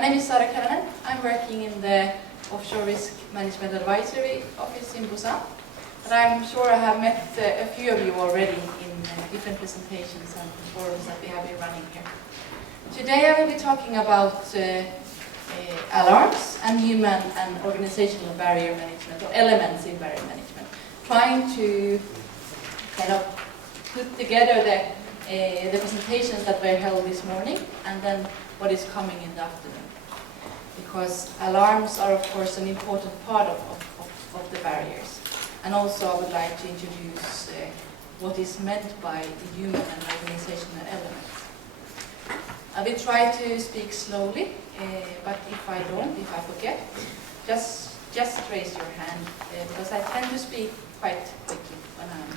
My name is Saara Keranen. I'm working in the Offshore Risk Management Advisory Office in Busan. But I'm sure I have met a few of you already in different presentations and forums that we have been running here. Today I will be talking about alarms and human and organizational barrier management, or elements in barrier management. Trying to kind of put together the presentations that were held this morning and then what is coming in the afternoon. Because alarms are of course an important part of the barriers. And also I would like to introduce what is meant by the human and organizational elements. I will try to speak slowly, but if I forget, just raise your hand, because I tend to speak quite quickly when I'm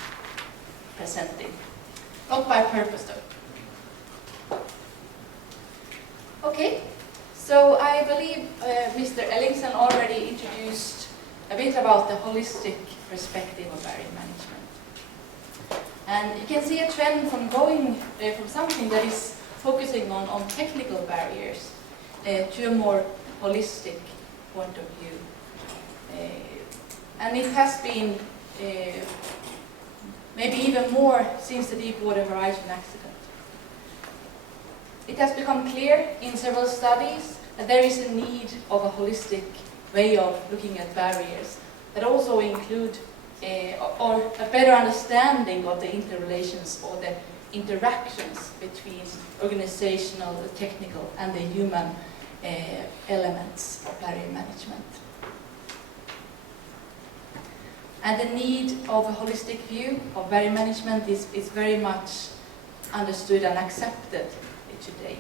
presenting. Not by purpose though. Okay, so I believe Mr. Ellingsen already introduced a bit about the holistic perspective of barrier management. And you can see a trend from going from something that is focusing on technical barriers to a more holistic point of view. And it has been maybe even more since the Deepwater Horizon accident. It has become clear in several studies that there is a need of a holistic way of looking at barriers that also include or a better understanding of the interrelations or the interactions between organizational, technical and the human elements of barrier management. And the need of a holistic view of barrier management is very much understood and accepted today,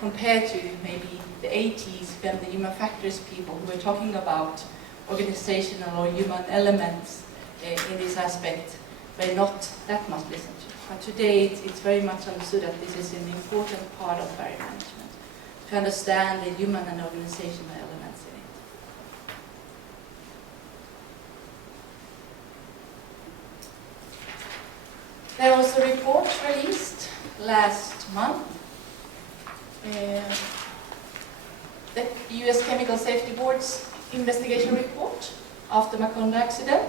compared to maybe the 80s when the human factors people who were talking about organizational or human elements in this aspect were not that much listened to. But today it's very much understood that this is an important part of barrier management, to understand the human and organizational elements in it. There was a report released last month, the US Chemical Safety Board's investigation report after Macondo accident,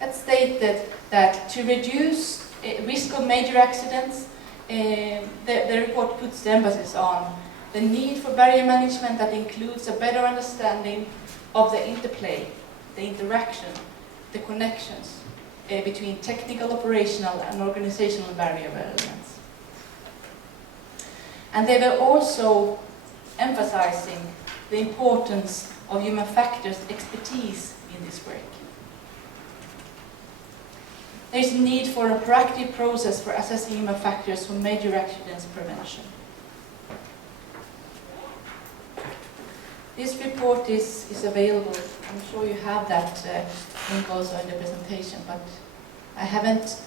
that stated that to reduce risk of major accidents, the report puts the emphasis on the need for barrier management that includes a better understanding of the interplay, the interaction, the connections between technical, operational and organizational barrier elements. And they were also emphasizing the importance of human factors expertise in this work. There is a need for a proactive process for assessing human factors for major accidents prevention. This report is available. I'm sure you have that link also in the presentation, but I haven't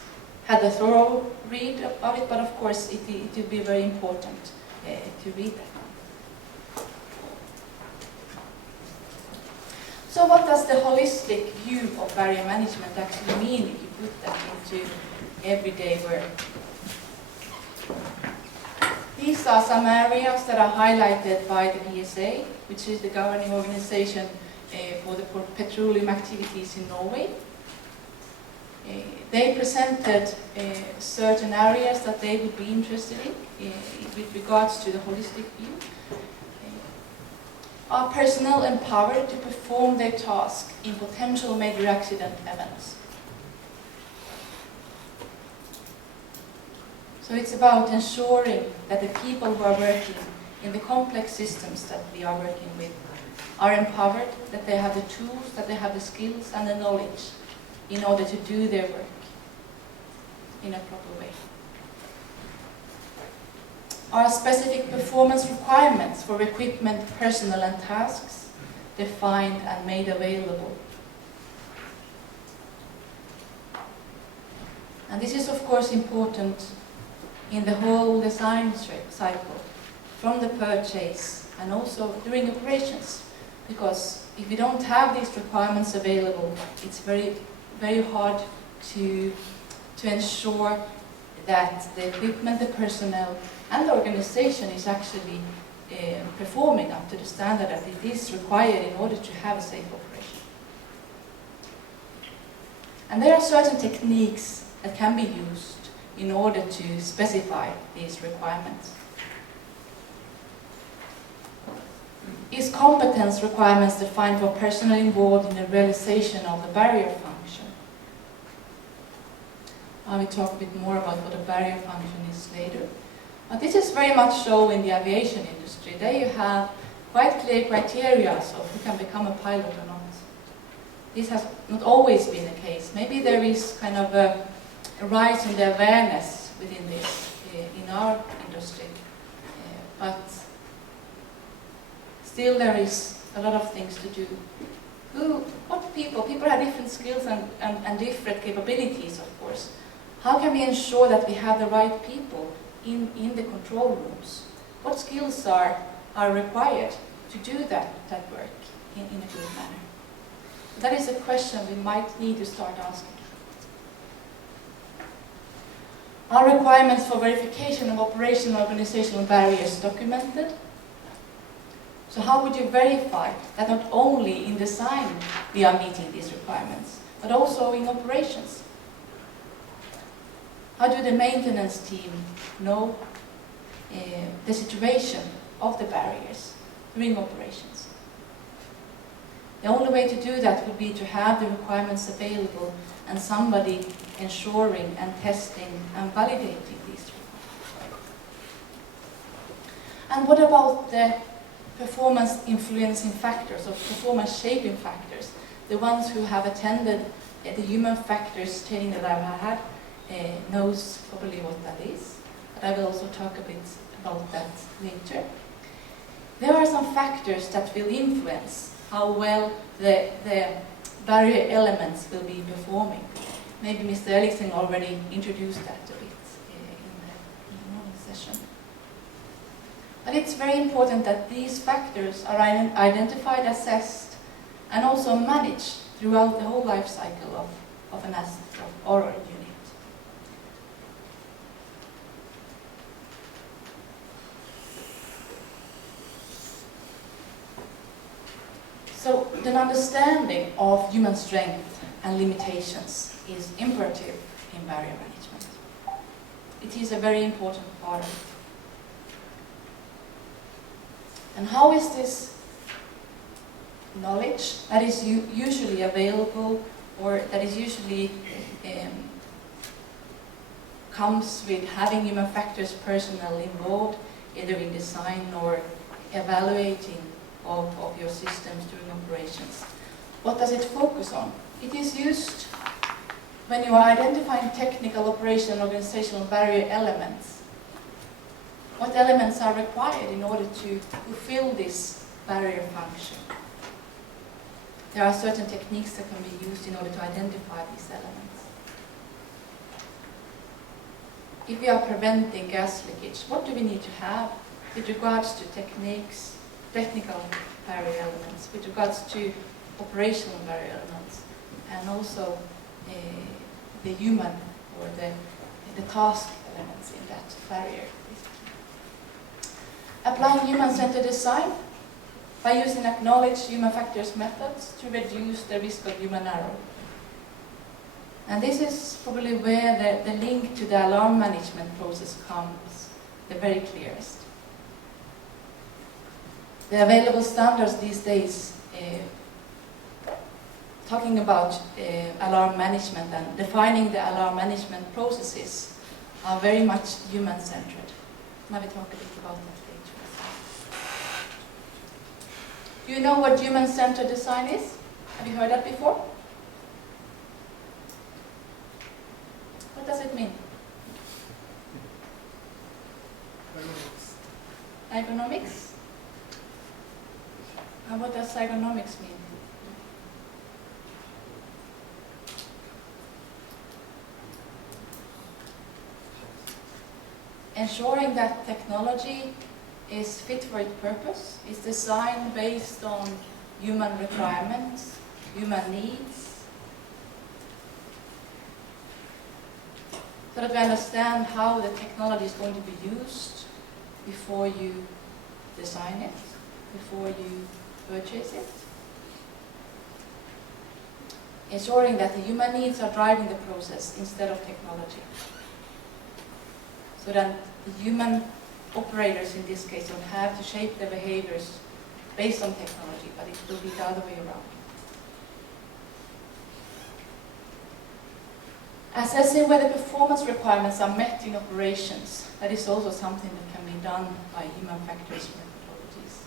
had a thorough read about it, but of course it will be very important to read that. So what does the holistic view of barrier management actually mean if you put that into everyday work? These are some areas that are highlighted by the PSA, which is the governing organization for the petroleum activities in Norway. They presented certain areas that they would be interested in with regards to the holistic view. Are personnel empowered to perform their task in potential major accident events? So it's about ensuring that the people who are working in the complex systems that we are working with are empowered, that they have the tools, that they have the skills and the knowledge in order to do their work in a proper way. Are specific performance requirements for equipment, personnel and tasks defined and made available? And this is of course important in the whole design cycle, from the purchase and also during operations, because if we don't have these requirements available, it's very hard to ensure that the equipment, the personnel and the organization is actually performing up to the standard that it is required in order to have a safe operation. And there are certain techniques that can be used in order to specify these requirements. Is competence requirements defined for personnel involved in the realization of the barrier function? I will talk a bit more about what a barrier function is later. But this is very much so in the aviation industry. There you have quite clear criteria of who can become a pilot or not. This has not always been the case. Maybe there is kind of a rise in the awareness within this in our industry, but still there is a lot of things to do. What people have different skills and different capabilities, of course. How can we ensure that we have the right people in the control rooms? What skills are required to do that work in a good manner? That is a question we might need to start asking. Are requirements for verification of operational and organizational barriers documented? So how would you verify that not only in design we are meeting these requirements, but also in operations? How do the maintenance team know the situation of the barriers during operations? The only way to do that would be to have the requirements available and somebody ensuring and testing and validating these requirements. And what about the performance influencing factors or performance shaping factors? The ones who have attended the human factors training that I've had knows probably what that is, but I will also talk a bit about that later. There are some factors that will influence how well the barrier elements will be performing. Maybe Mr. Eriksson already introduced that a bit in the morning session. But it's very important that these factors are identified, assessed, and also managed throughout the whole life cycle of an asset or a unit. So, an understanding of human strength and limitations is imperative in barrier management. It is a very important part of it. And how is this knowledge that is usually available, or that is usually comes with having human factors personnel involved, either in design or evaluating of your systems during operations? What does it focus on? It is used when you are identifying technical, operational, organizational barrier elements. What elements are required in order to fulfill this barrier function? There are certain techniques that can be used in order to identify these elements. If we are preventing gas leakage, what do we need to have with regards to techniques, technical barrier elements, with regards to operational barrier elements, and also the human or the task elements in that barrier? Applying human-centered design by using acknowledged human factors methods to reduce the risk of human error. And this is probably where the link to the alarm management process comes the very clearest. The available standards these days talking about alarm management and defining the alarm management processes are very much human-centered. Now we talk a bit about that later. Do you know what human-centered design is? Have you heard that before? What does it mean? Ergonomics? And what does ergonomics mean? Ensuring that technology is fit for its purpose, is designed based on human requirements, human needs, so that we understand how the technology is going to be used before you design it before you purchase it. Ensuring that the human needs are driving the process instead of technology. So that the human operators in this case don't have to shape their behaviors based on technology, but it will be the other way around. Assessing whether performance requirements are met in operations. That is also something that can be done by human factors methodologies.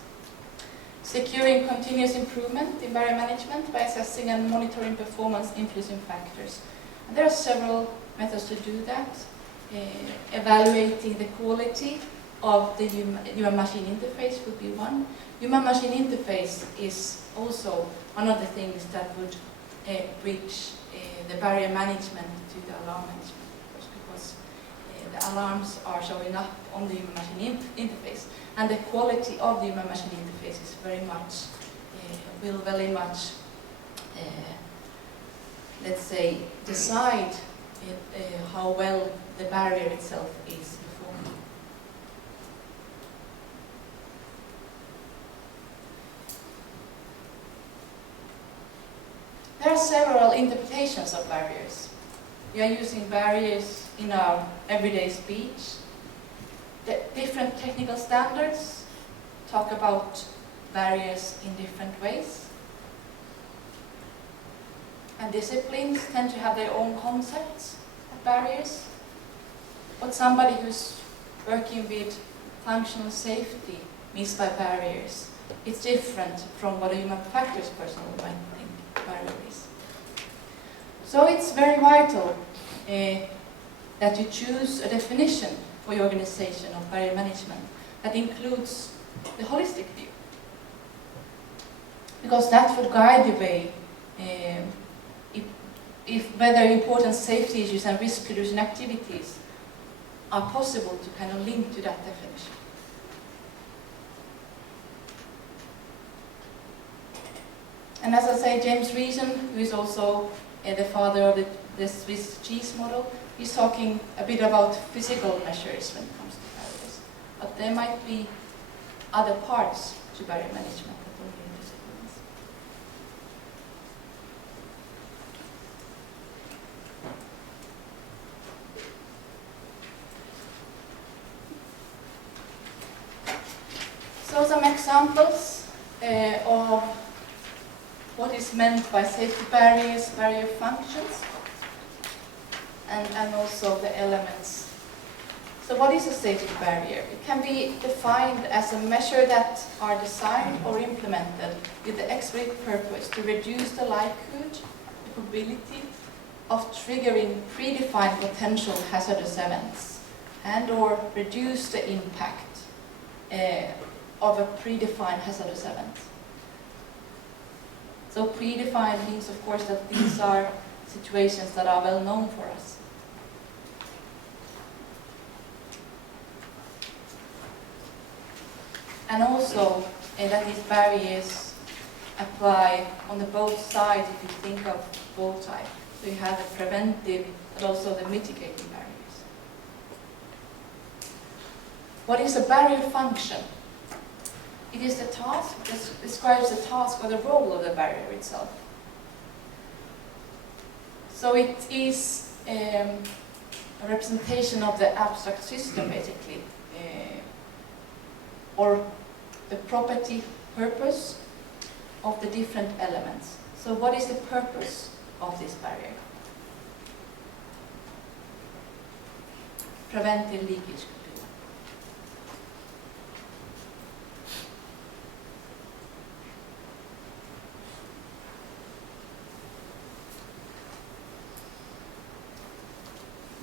Securing continuous improvement in barrier management by assessing and monitoring performance influencing factors. And there are several methods to do that. Evaluating the quality of the human-machine interface would be one. Human-machine interface is also one of the things that would bridge the barrier management to the alarm management, because the alarms are showing up on the human-machine interface, and the quality of the human-machine interface is very much, will very much, let's say, decide how well the barrier itself is performing. There are several interpretations of barriers. We are using barriers in our everyday speech. The different technical standards talk about barriers in different ways. And disciplines tend to have their own concepts of barriers. What somebody who's working with functional safety means by barriers, it's different from what a human factors person might think barrier is. So it's very vital that you choose a definition for your organization of barrier management that includes the holistic view, because that would guide the way if whether important safety issues and risk-reducing activities are possible to kind of link to that definition. And as I say, James Reason, who is also the father of the Swiss cheese model, he's talking a bit about physical measures when it comes to barriers. But there might be other parts to barrier management that will be disciplines. So some examples of what is meant by safety barriers, barrier functions, and also the elements. So what is a safety barrier? It can be defined as a measure that are designed or implemented with the explicit purpose to reduce the likelihood, the probability of triggering predefined potential hazardous events, and or reduce the impact of a predefined hazardous event. So predefined means, of course, that these are situations that are well known for us. And also that these barriers apply on the both sides if you think of both sides. So you have the preventive but also the mitigating barriers. What is a barrier function? It is the task, it describes the task or the role of the barrier itself. So it is a representation of the abstract system, basically, or the property purpose of the different elements. So what is the purpose of this barrier? Preventive leakage could be one.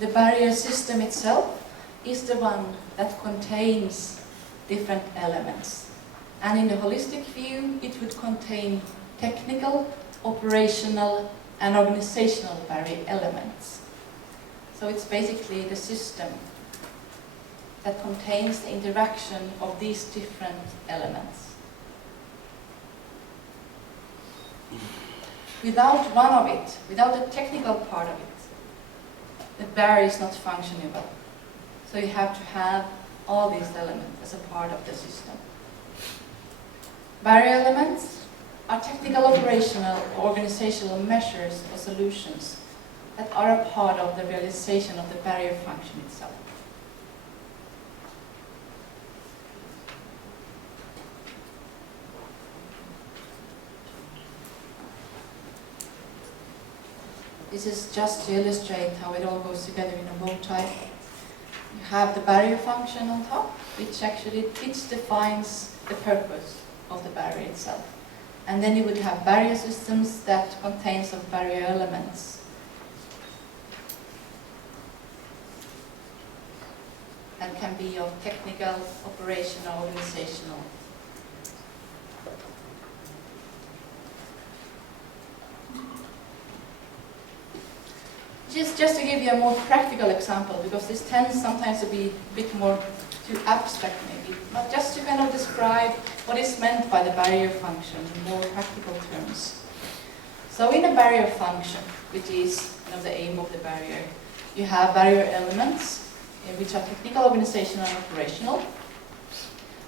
The barrier system itself is the one that contains different elements. And in the holistic view, it would contain technical, operational, and organizational barrier elements. So it's basically the system that contains the interaction of these different elements. Without one of it, without the technical part of it, the barrier is not functioning well. So you have to have all these elements as a part of the system. Barrier elements are technical, operational, or organizational measures or solutions that are a part of the realization of the barrier function itself. This is just to illustrate how it all goes together in a bow tie. You have the barrier function on top, which defines the purpose of the barrier itself. And then you would have barrier systems that contain some barrier elements. And can be of technical, operational, organizational. Just to give you a more practical example, because this tends sometimes to be a bit more too abstract maybe, but just to kind of describe what is meant by the barrier function in more practical terms. So in a barrier function, which is the aim of the barrier, you have barrier elements, which are technical, organizational, and operational.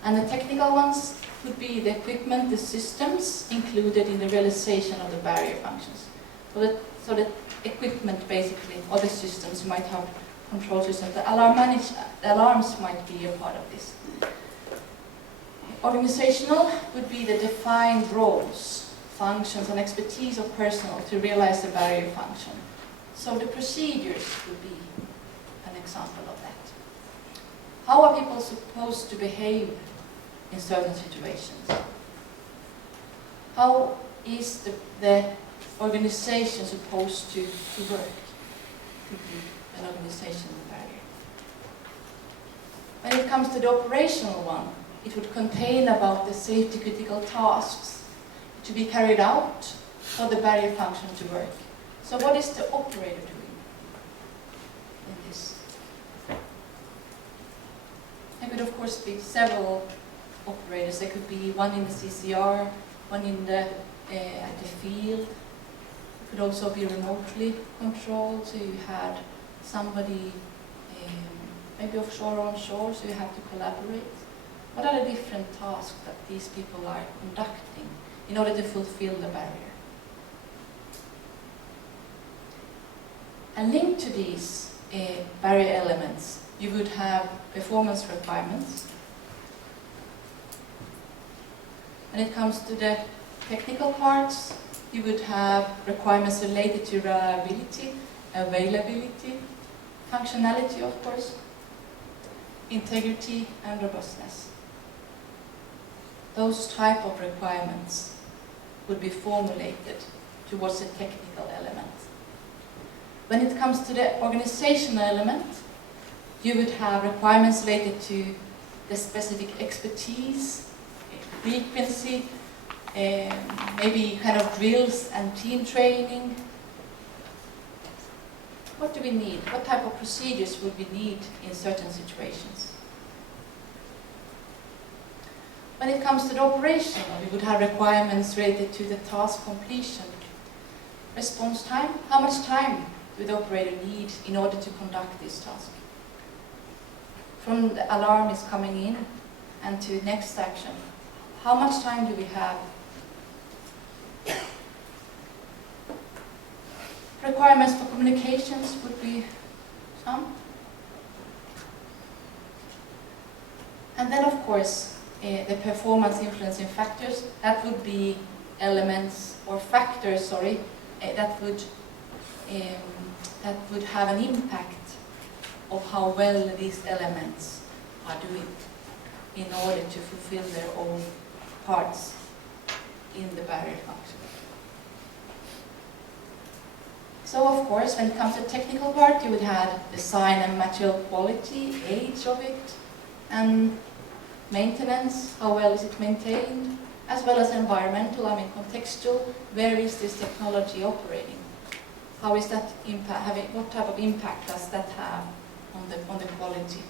And the technical ones could be the equipment, the systems included in the realization of the barrier functions. So the equipment basically, or the systems, you might have control systems. The alarms might be a part of this. Organizational would be the defined roles, functions, and expertise of personnel to realize the barrier function. So the procedures would be an example of that. How are people supposed to behave in certain situations? How is the organization supposed to work? Could be an organizational barrier. When it comes to the operational one, it would contain about the safety critical tasks to be carried out for the barrier function to work. So what is the operator doing in this? There could of course be several operators. There could be one in the CCR, one in the at the field. It could also be remotely controlled, so you had somebody maybe offshore or onshore, so you have to collaborate. What are the different tasks that these people are conducting in order to fulfill the barrier? And linked to these barrier elements, you would have performance requirements. When it comes to the technical parts, you would have requirements related to reliability, availability, functionality of course, integrity and robustness. Those type of requirements would be formulated towards the technical element. When it comes to the organizational element, you would have requirements related to the specific expertise, frequency, maybe kind of drills and team training. What do we need? What type of procedures would we need in certain situations? When it comes to the operational, we would have requirements related to the task completion. Response time, how much time do the operator need in order to conduct this task? From the alarm is coming in and to next action, how much time do we have? Requirements for communications would be some. And then of course, the performance influencing factors, that would be elements or factors, that would have an impact of how well these elements are doing in order to fulfill their own parts in the barrier function. So of course, when it comes to the technical part, you would have design and material quality, age of it, and maintenance, how well is it maintained, as well as environmental, contextual, where is this technology operating? How is that impact, what type of impact does that have on the quality?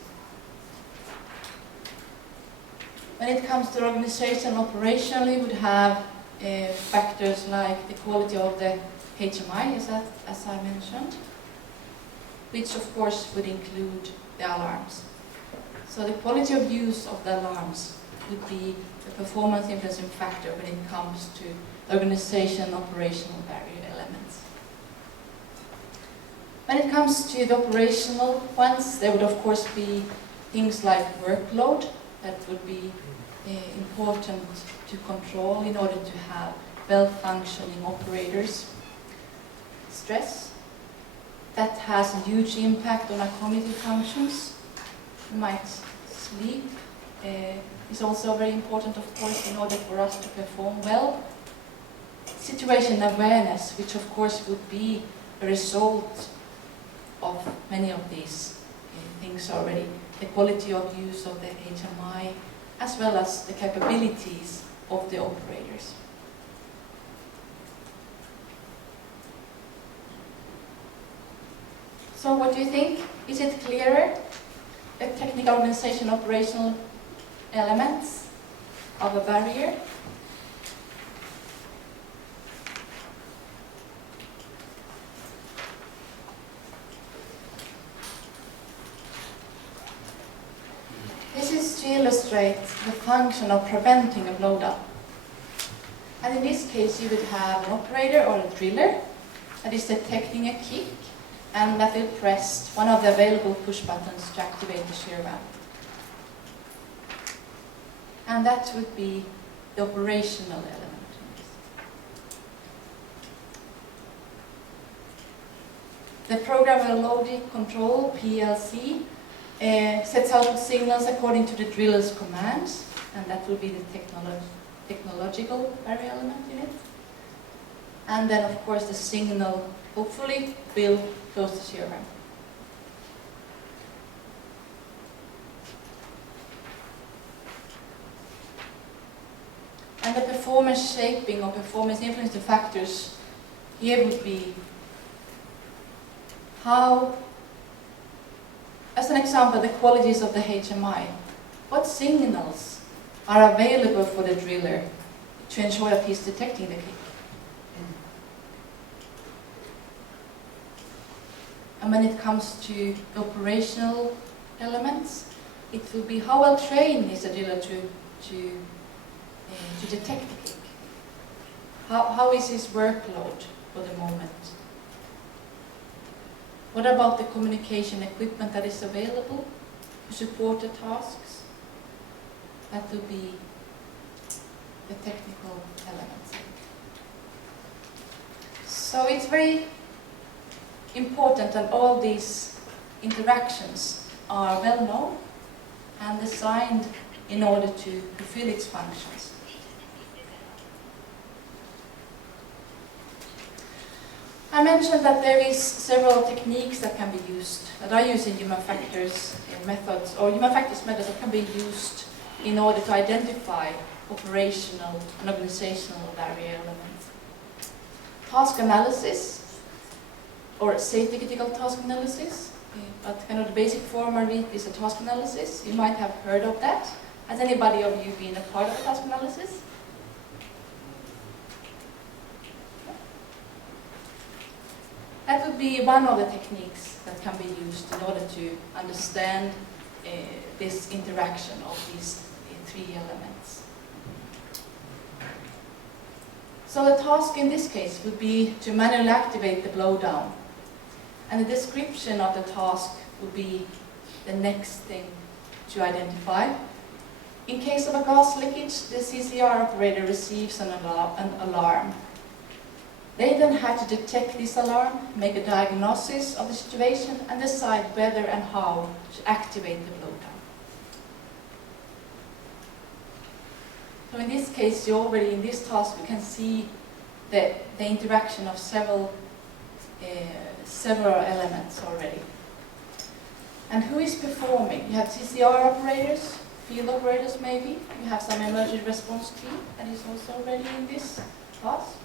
When it comes to organization operationally, we would have factors like the quality of the HMI, as I mentioned, which of course would include the alarms. So the quality of use of the alarms would be the performance influencing factor when it comes to organization operational barrier elements. When it comes to the operational ones, there would of course be things like workload that would be important to control in order to have well-functioning operators. Stress, that has a huge impact on our cognitive functions. You might sleep is also very important, of course, in order for us to perform well. Situation awareness, which of course would be a result of many of these things already. The quality of use of the HMI, as well as the capabilities of the operators. So what do you think? Is it clearer? The technical organization operational elements of a barrier? This is to illustrate the function of preventing a blowdown. And in this case, you would have an operator or a driller that is detecting a kick, and that will press one of the available push buttons to activate the shear valve. And that would be the operational element. The programmable logic control, PLC, sets out signals according to the driller's commands, and that will be the technological barrier element in it. And then, of course, the signal, hopefully, will close the shear valve. And the performance shaping or performance influencing factors here would be how, as an example, the qualities of the HMI. What signals are available for the driller to ensure that he's detecting the kick? And when it comes to operational elements, it will be how well trained is the driller to detect the kick. How is his workload for the moment? What about the communication equipment that is available to support the tasks? That will be the technical elements. So it's very important that all these interactions are well known and designed in order to fulfill its functions. I mentioned that there is several techniques that can be used, that are used in human factors methods, or human factors methods that can be used in order to identify operational and organizational barrier elements. Task analysis, or safety critical task analysis, but kind of the basic form of it is a task analysis. You might have heard of that. Has anybody of you been a part of a task analysis? That would be one of the techniques that can be used in order to understand this interaction of these three elements. So the task in this case would be to manually activate the blowdown. And the description of the task would be the next thing to identify. In case of a gas leakage, the CCR operator receives an alarm. They then have to detect this alarm, make a diagnosis of the situation, and decide whether and how to activate the blowdown. So in this case, you already in this task you can see the interaction of several elements already. And who is performing? You have CCR operators, field operators maybe. You have some emergency response team that is also already in this task.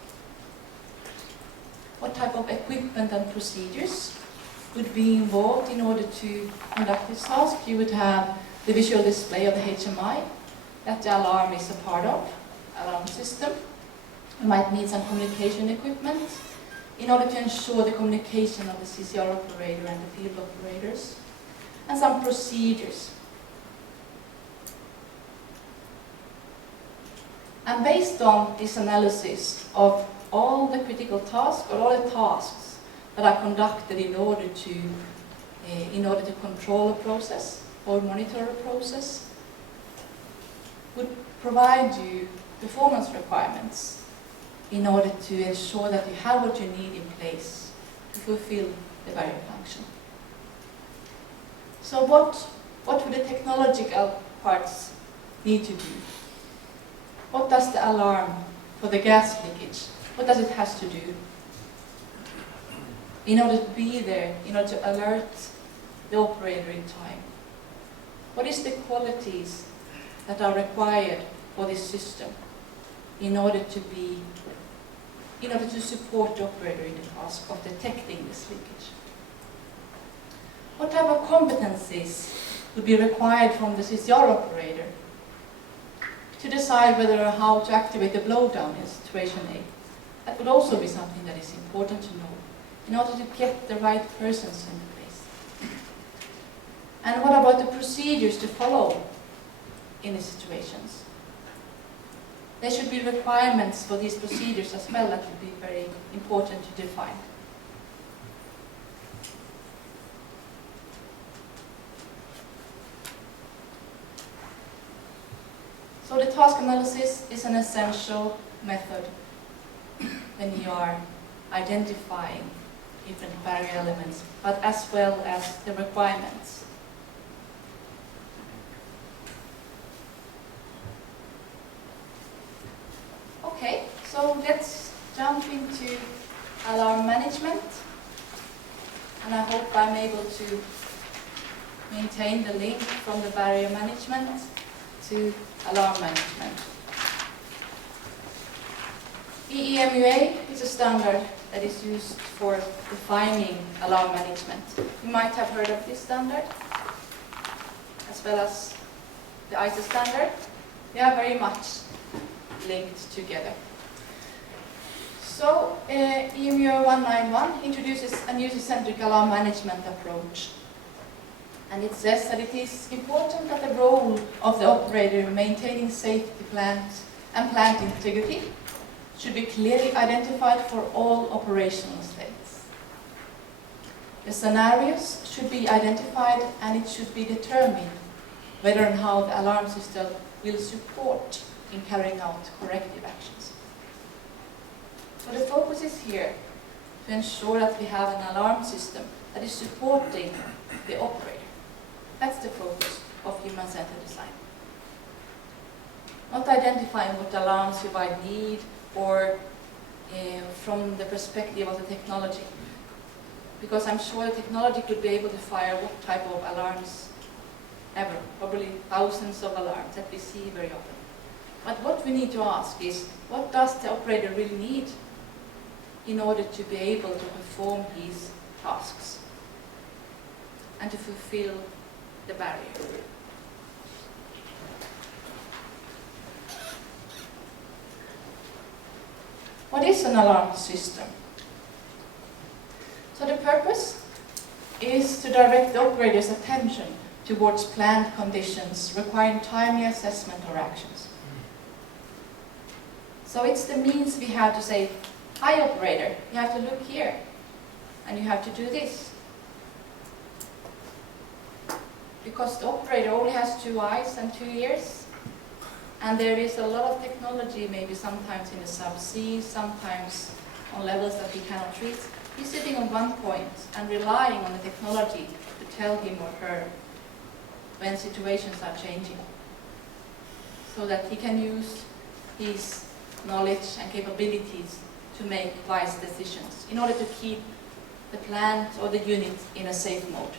What type of equipment and procedures would be involved in order to conduct this task? You would have the visual display of the HMI that the alarm is a part of, alarm system. You might need some communication equipment in order to ensure the communication of the CCR operator and the field operators, and some procedures. And based on this analysis of all the critical tasks or all the tasks that are conducted in order to control a process or monitor a process, would provide you performance requirements in order to ensure that you have what you need in place to fulfill the barrier function. So what would the technological parts need to do? What does the alarm for the gas leakage, what does it have to do in order to be there, in order to alert the operator in time? What is the qualities that are required for this system in order to support the operator in the task of detecting this leakage? What type of competencies would be required from the CCR operator to decide whether or how to activate the blowdown in situation A? That would also be something that is important to know in order to get the right persons in place. And what about the procedures to follow in these situations? There should be requirements for these procedures as well that would be very important to define. So the task analysis is an essential method when you are identifying different barrier elements, but as well as the requirements. Okay, so let's jump into alarm management, and I hope I'm able to maintain the link from the barrier management to alarm management. EEMUA is a standard that is used for defining alarm management. You might have heard of this standard, as well as the ISO standard. They are very much linked together. So EMUA 191 introduces a user-centric alarm management approach. And it says that it is important that the role of the operator in maintaining safety and plant integrity should be clearly identified for all operational states. The scenarios should be identified, and it should be determined whether and how the alarm system will support in carrying out corrective actions. So the focus is here to ensure that we have an alarm system that is supporting the operator. That's the focus of human-centered design. Not identifying what alarms you might need or from the perspective of the technology. Because I'm sure the technology could be able to fire what type of alarms ever, probably thousands of alarms that we see very often. But what we need to ask is, what does the operator really need in order to be able to perform his tasks and to fulfill the barrier? What is an alarm system? So the purpose is to direct the operator's attention towards planned conditions requiring timely assessment or actions. So it's the means we have to say, hi operator, you have to look here, and you have to do this. Because the operator only has 2 eyes and 2 ears, and there is a lot of technology, maybe sometimes in the subsea, sometimes on levels that he cannot reach. He's sitting on one point and relying on the technology to tell him or her when situations are changing, so that he can use his knowledge and capabilities to make wise decisions in order to keep the plant or the unit in a safe mode.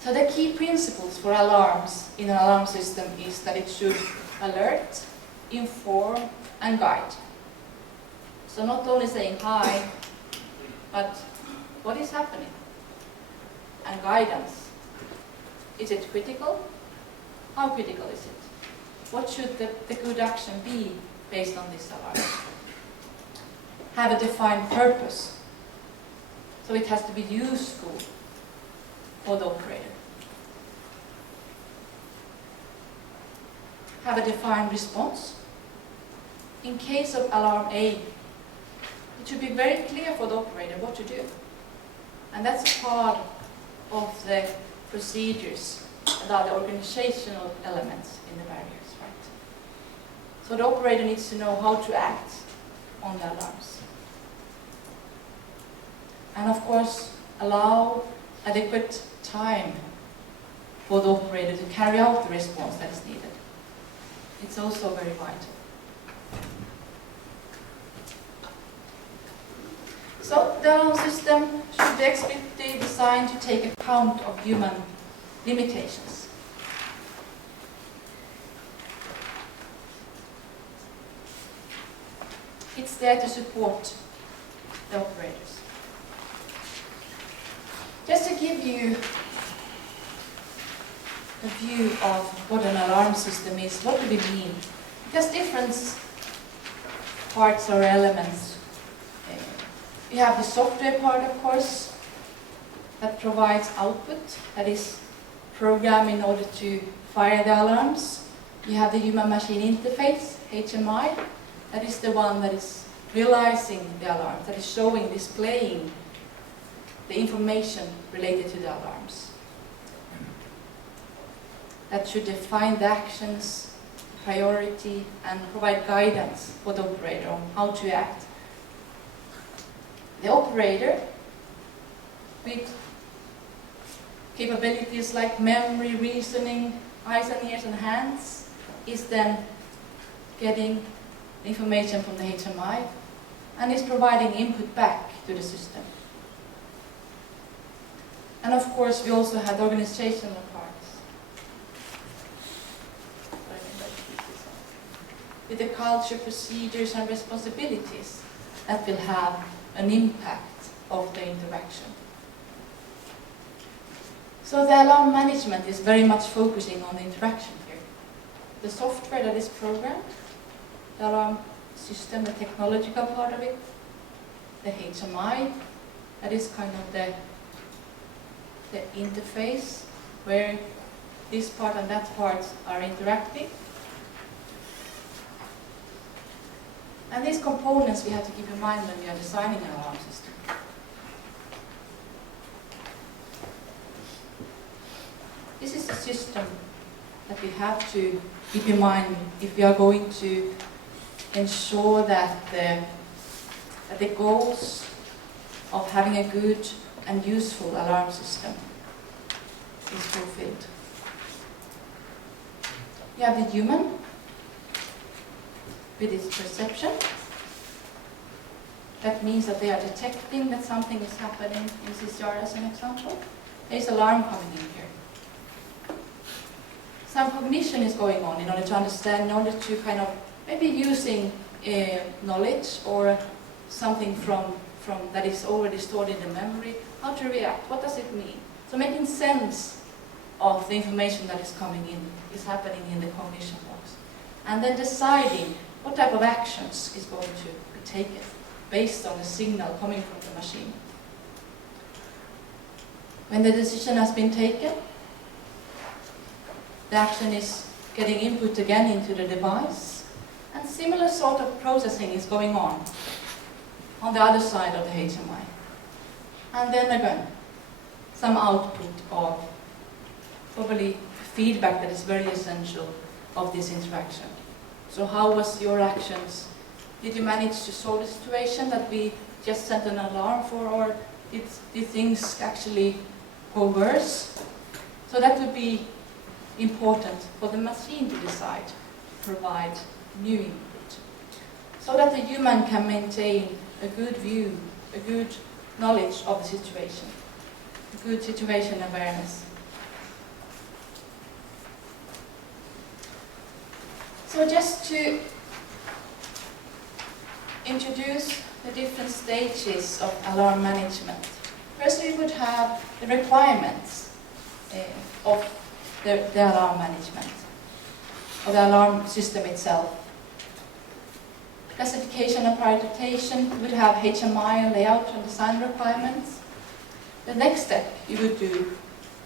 So the key principles for alarms in an alarm system is that it should alert, inform, and guide. So not only saying hi, but what is happening? And guidance. Is it critical? How critical is it? What should the good action be based on this alarm? Have a defined purpose. So it has to be useful for the operator. have a defined response. In case of alarm A, it should be very clear for the operator what to do. And that's a part of the procedures that are the organizational elements in the barriers, right? So the operator needs to know how to act on the alarms. And of course, allow adequate time for the operator to carry out the response that is needed. It's also very vital. So the alarm system should be explicitly designed to take account of human limitations. It's there to support the operators. Just to give you a view of what an alarm system is, what do we mean? Because different parts or elements. You have the software part, of course, that provides output, that is program in order to fire the alarms. You have the human-machine interface, HMI, that is the one that is realizing the alarms, that is showing, displaying the information related to the alarms. That should define the actions, priority, and provide guidance for the operator on how to act. The operator, with capabilities like memory, reasoning, eyes and ears and hands, is then getting information from the HMI and is providing input back to the system. And of course, we also have the organizational parts. With the culture, procedures and responsibilities that will have an impact of the interaction. So the alarm management is very much focusing on the interaction here. The software that is programmed, the alarm system, the technological part of it, the HMI, that is kind of the interface where this part and that part are interacting. And these components we have to keep in mind when we are designing an alarm system. This is a system that we have to keep in mind if we are going to ensure that the goals of having a good and useful alarm system is fulfilled. You have the human with its perception. That means that they are detecting that something is happening in CCR as an example. There is alarm coming in here. Some cognition is going on in order to understand, in order to kind of maybe using knowledge or something from that is already stored in the memory, how to react, what does it mean? So making sense of the information that is coming in is happening in the cognition box. And then deciding what type of actions is going to be taken based on the signal coming from the machine. When the decision has been taken, the action is getting input again into the device, and similar sort of processing is going on the other side of the HMI. And then again, some output of probably feedback that is very essential of this interaction. So how was your actions? Did you manage to solve the situation that we just sent an alarm for, or did things actually go worse? So that would be important for the machine to decide to provide new input, so that the human can maintain a good view, a good knowledge of the situation, a good situation awareness. So just to introduce the different stages of alarm management. First, we would have the requirements of the alarm management, of the alarm system itself. Classification and prioritization, you would have HMI, layout and design requirements. The next step you would do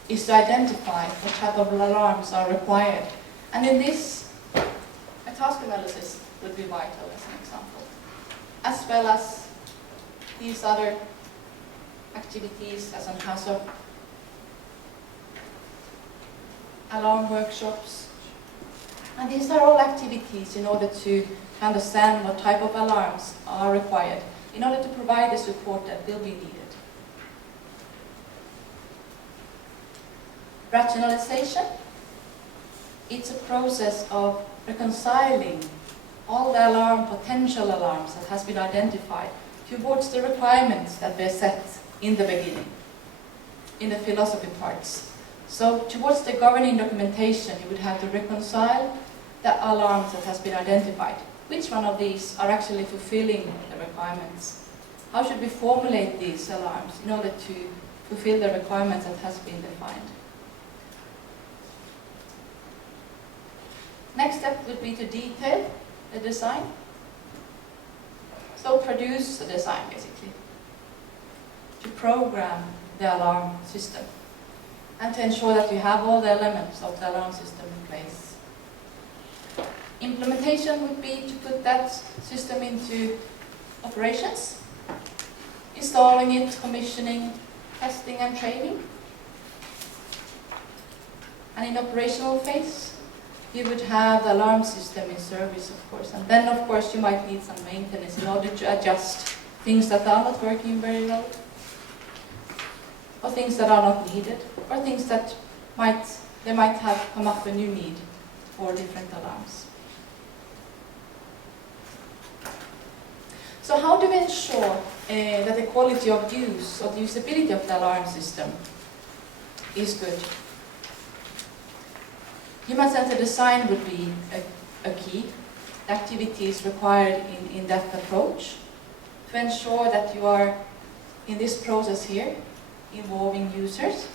is to identify what type of alarms are required. And in this task analysis would be vital as an example, as well as these other activities as an hazard, alarm workshops. And these are all activities in order to understand what type of alarms are required in order to provide the support that will be needed. Rationalization, it's a process of reconciling all the potential alarms that has been identified towards the requirements that were set in the beginning, in the philosophy parts. So towards the governing documentation, you would have to reconcile the alarms that has been identified. Which one of these are actually fulfilling the requirements? How should we formulate these alarms in order to fulfill the requirements that has been defined? Next step would be to detail the design. So produce the design, basically. To program the alarm system. And to ensure that you have all the elements of the alarm system in place. Implementation would be to put that system into operations. Installing it, commissioning, testing and training. And in operational phase, you would have the alarm system in service, of course. And then, of course, you might need some maintenance in order to adjust things that are not working very well, or things that are not needed, or things that might have come up when you need for different alarms. So how do we ensure that the quality of use or the usability of the alarm system is good? Human-centered design would be a key. The activities required in that approach to ensure that you are, in this process here, involving users.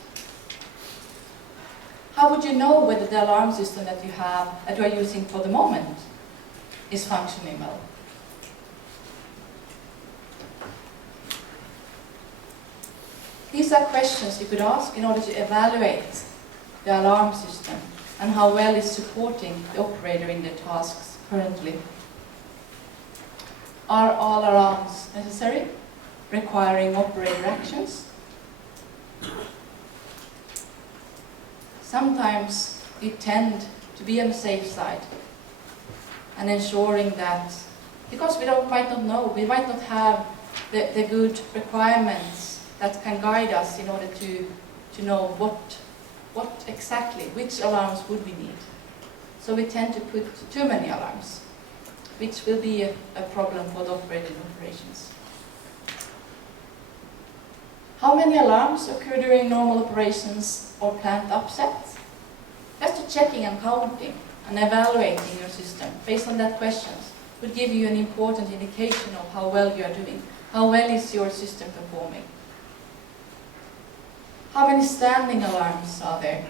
How would you know whether the alarm system that you are using for the moment is functioning well? These are questions you could ask in order to evaluate the alarm system and how well it's supporting the operator in their tasks currently. Are all alarms necessary, requiring operator actions? Sometimes we tend to be on the safe side and ensuring that, because we might not know, we might not have the good requirements that can guide us in order to know what exactly, which alarms would we need. So we tend to put too many alarms, which will be a problem for the operating operations. How many alarms occur during normal operations or plant upsets? Just checking and counting and evaluating your system based on that questions would give you an important indication of how well you are doing. How well is your system performing? How many standing alarms are there?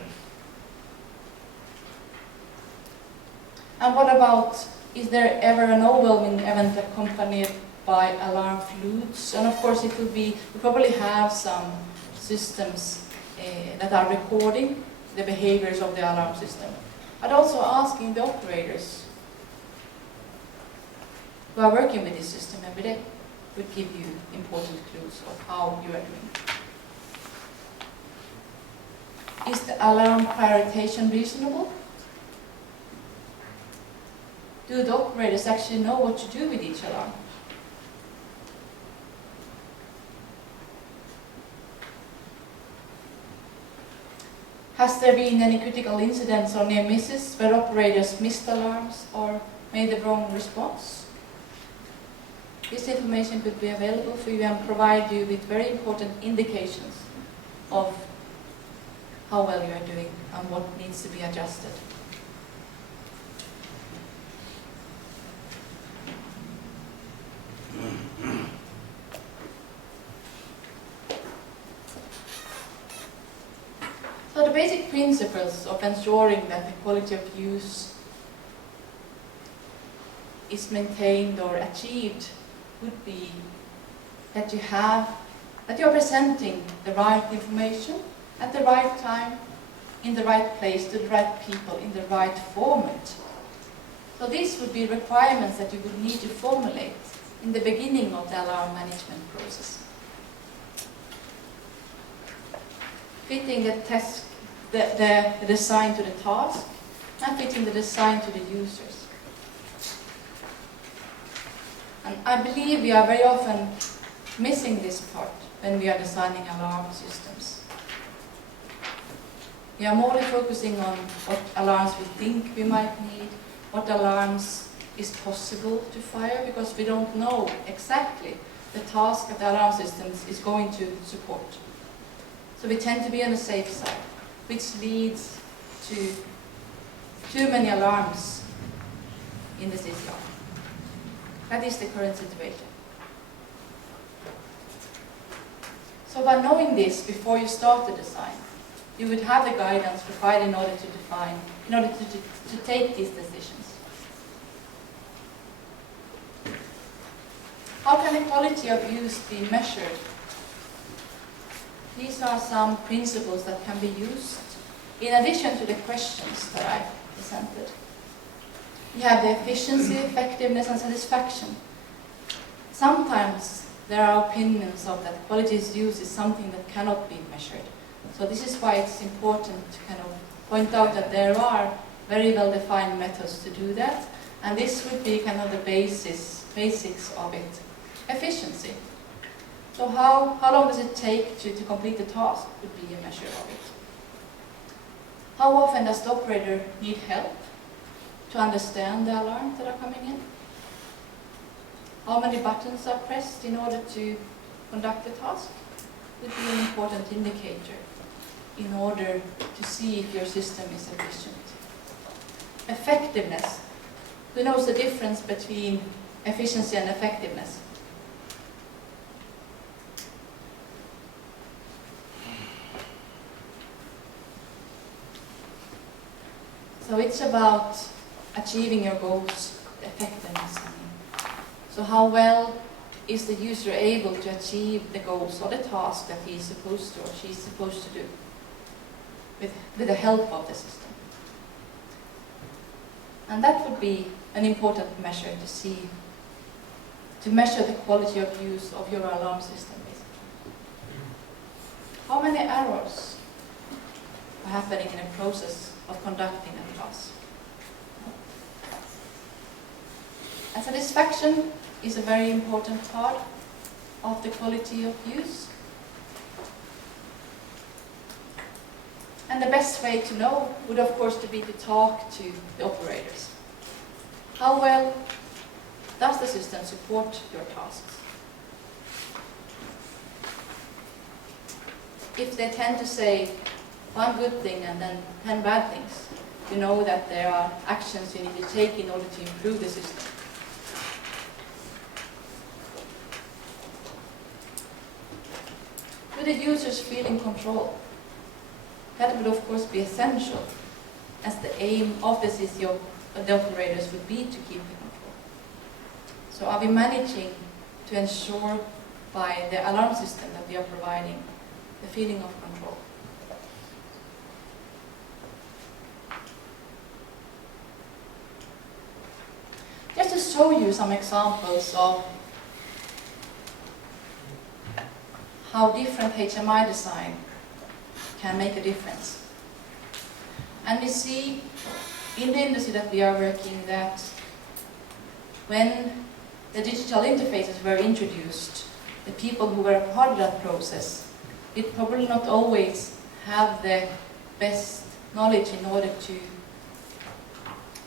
And what about, is there ever an overwhelming event accompanied by alarm floods? And of course it will be, we probably have some systems that are recording the behaviors of the alarm system. But also asking the operators who are working with this system every day would give you important clues of how you are doing. Is the alarm prioritization reasonable? Do the operators actually know what to do with each alarm? Has there been any critical incidents or near misses where operators missed alarms or made the wrong response? This information could be available for you and provide you with very important indications of how well you are doing and what needs to be adjusted. So the basic principles of ensuring that the quality of use is maintained or achieved would be that you're presenting the right information at the right time, in the right place, to the right people, in the right format. So these would be requirements that you would need to formulate in the beginning of the alarm management process. Fitting the task, the design to the task, and fitting the design to the users. And I believe we are very often missing this part when we are designing alarm systems. We are more focusing on what alarms we think we might need, what alarms is possible to fire, because we don't know exactly the task that the alarm systems is going to support. So we tend to be on the safe side, which leads to too many alarms in the CCR. That is the current situation. So by knowing this before you start the design, you would have the guidance required in order to define, in order to take these decisions. How can the quality of use be measured? These are some principles that can be used in addition to the questions that I presented. You have the efficiency, effectiveness, and satisfaction. Sometimes there are opinions of that quality of use is something that cannot be measured. So this is why it's important to kind of point out that there are very well-defined methods to do that, and this would be kind of the basics of it. Efficiency. So how long does it take to complete the task would be a measure of it. How often does the operator need help to understand the alarms that are coming in? How many buttons are pressed in order to conduct the task would be an important indicator in order to see if your system is efficient. Effectiveness. Who knows the difference between efficiency and effectiveness? So it's about achieving your goals, effectiveness. So how well is the user able to achieve the goals or the task that he is supposed to or she is supposed to do with the help of the system? And that would be an important measure to see, to measure the quality of use of your alarm system, basically. How many errors are happening in a process of conducting a task? And satisfaction is a very important part of the quality of use. And the best way to know would of course be to talk to the operators. How well does the system support your tasks? If they tend to say one good thing and then 10 bad things, you know that there are actions you need to take in order to improve the system. Do the users feel in control? That would of course be essential, as the aim of the CCO, the operators, would be to keep the control. So are we managing to ensure by the alarm system that we are providing the feeling of control? Just to show you some examples of how different HMI design can make a difference. And we see in the industry that we are working that when the digital interfaces were introduced, the people who were a part of that process did probably not always have the best knowledge in order to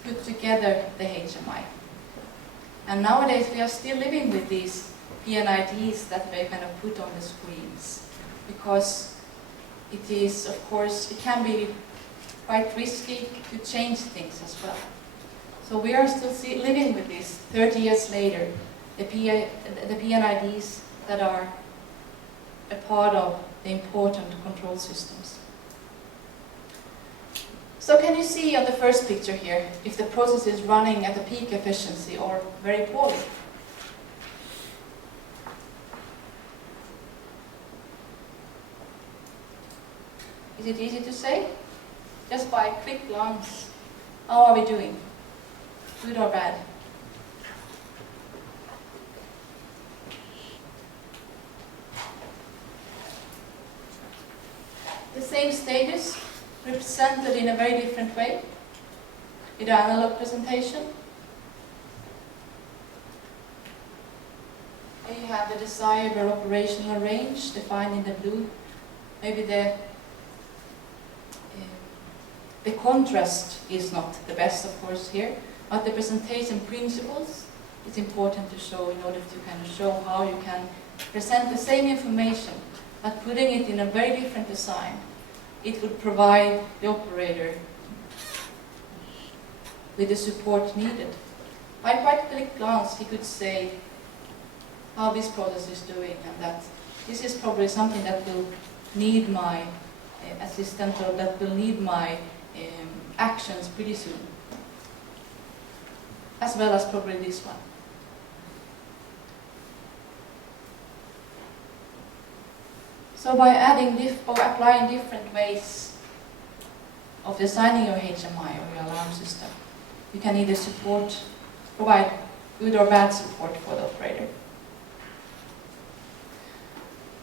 put together the HMI. And nowadays we are still living with these PNIDs that they kind of put on the screens, because it is, of course, it can be quite risky to change things as well. So we are still living with this 30 years later, the PNIDs that are a part of the important control systems. So can you see on the first picture here if the process is running at a peak efficiency or very poorly? Is it easy to say? Just by a quick glance, how are we doing? good or bad? The same status represented in a very different way with an analog presentation. Here you have the desirable operational range defined in the blue. Maybe the contrast is not the best, of course, here, but the presentation principles is important to show in order to kind of show how you can present the same information, but putting it in a very different design. It would provide the operator with the support needed. By quite a quick glance, he could say how this process is doing, and that this is probably something that will need my assistant, or that will need my actions pretty soon, as well as probably this one. So by adding or applying different ways of designing your HMI or your alarm system, you can either provide good or bad support for the operator.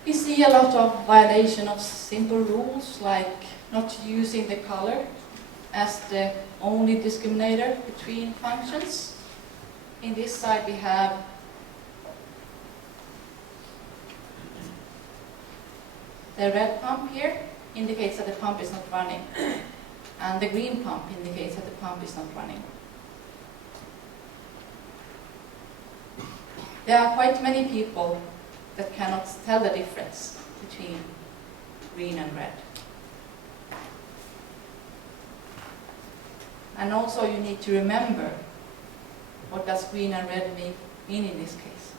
We see a lot of violation of simple rules, like not using the color as the only discriminator between functions. In this side we have the red pump here indicates that the pump is not running, and the green pump indicates that the pump is not running. There are quite many people that cannot tell the difference between green and red. And also you need to remember what does green and red mean in this case.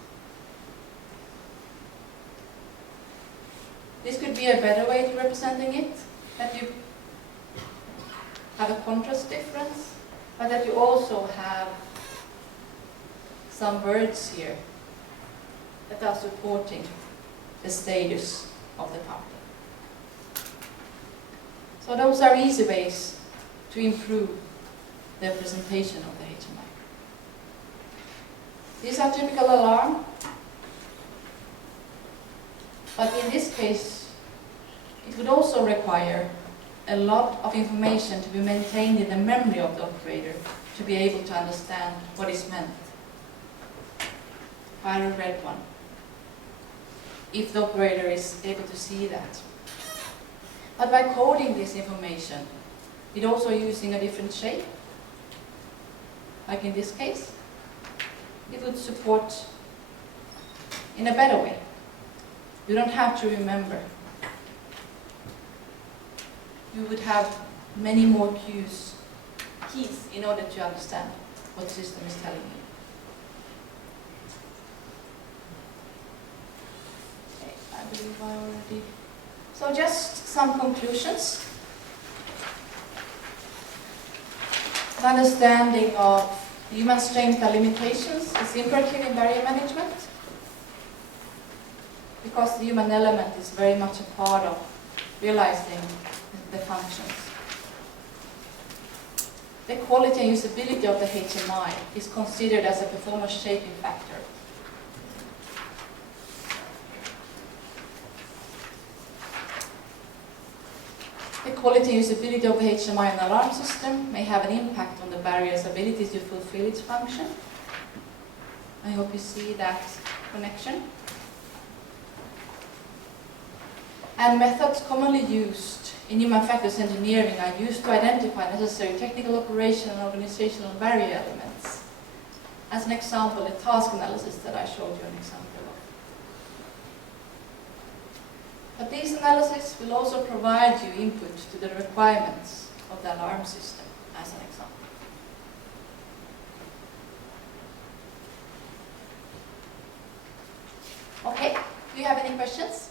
This could be a better way to representing it, that you have a contrast difference, but that you also have some words here that are supporting the status of the pump. So those are easy ways to improve the presentation of the HMI. These are typical alarm, but in this case it would also require a lot of information to be maintained in the memory of the operator to be able to understand what is meant by a red one, if the operator is able to see that. But by coding this information, with also using a different shape, like in this case, it would support in a better way. You don't have to remember. You would have many more keys in order to understand what the system is telling you. Okay, I believe I already... So just some conclusions. The understanding of human strength and limitations is imperative in barrier management, because the human element is very much a part of realizing the functions. The quality and usability of the HMI is considered as a performance shaping factor. The quality and usability of the HMI and alarm system may have an impact on the barrier's ability to fulfill its function. I hope you see that connection. And methods commonly used in human factors engineering are used to identify necessary technical, operational, and organizational barrier elements. As an example, the task analysis that I showed you an example of. But these analyses will also provide you input to the requirements of the alarm system, as an example. Okay, do you have any questions?